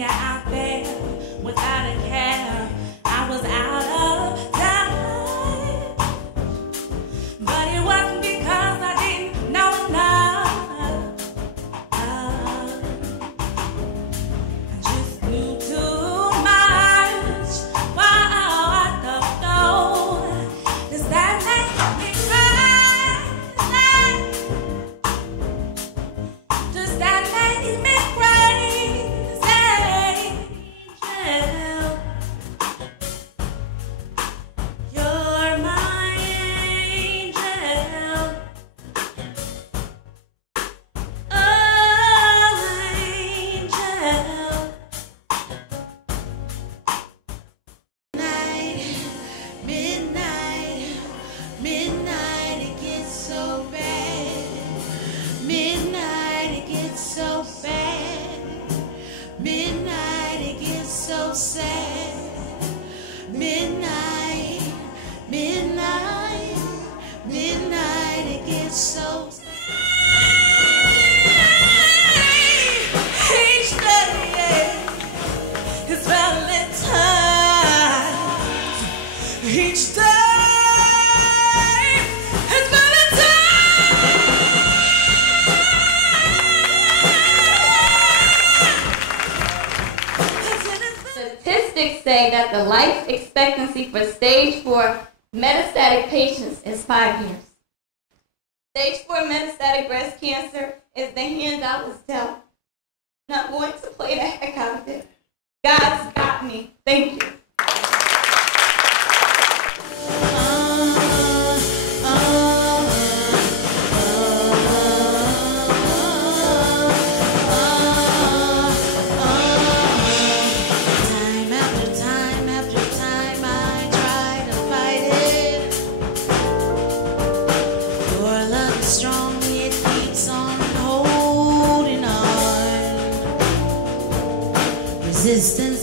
me out there without a care. I was out of time, but it wasn't because I didn't know enough. I just knew too much. Wow, I don't know. Does that make me crazy? Does that make me crazy? You're my angel. Oh, angel. Midnight, midnight, it gets so bad. Midnight, it gets so bad. Midnight, it gets so sad. Midnight, midnight, midnight, it gets so sad. Each day is Valentine's. Each day is Valentine's. Statistics say that the life expectancy for stage 4 metastatic patients is 5 years. Stage 4 metastatic breast cancer is the hand I was dealt. And I'm going to play the heck out of it. God's got me. Thank you. Strong, it keeps on holding on. Resistance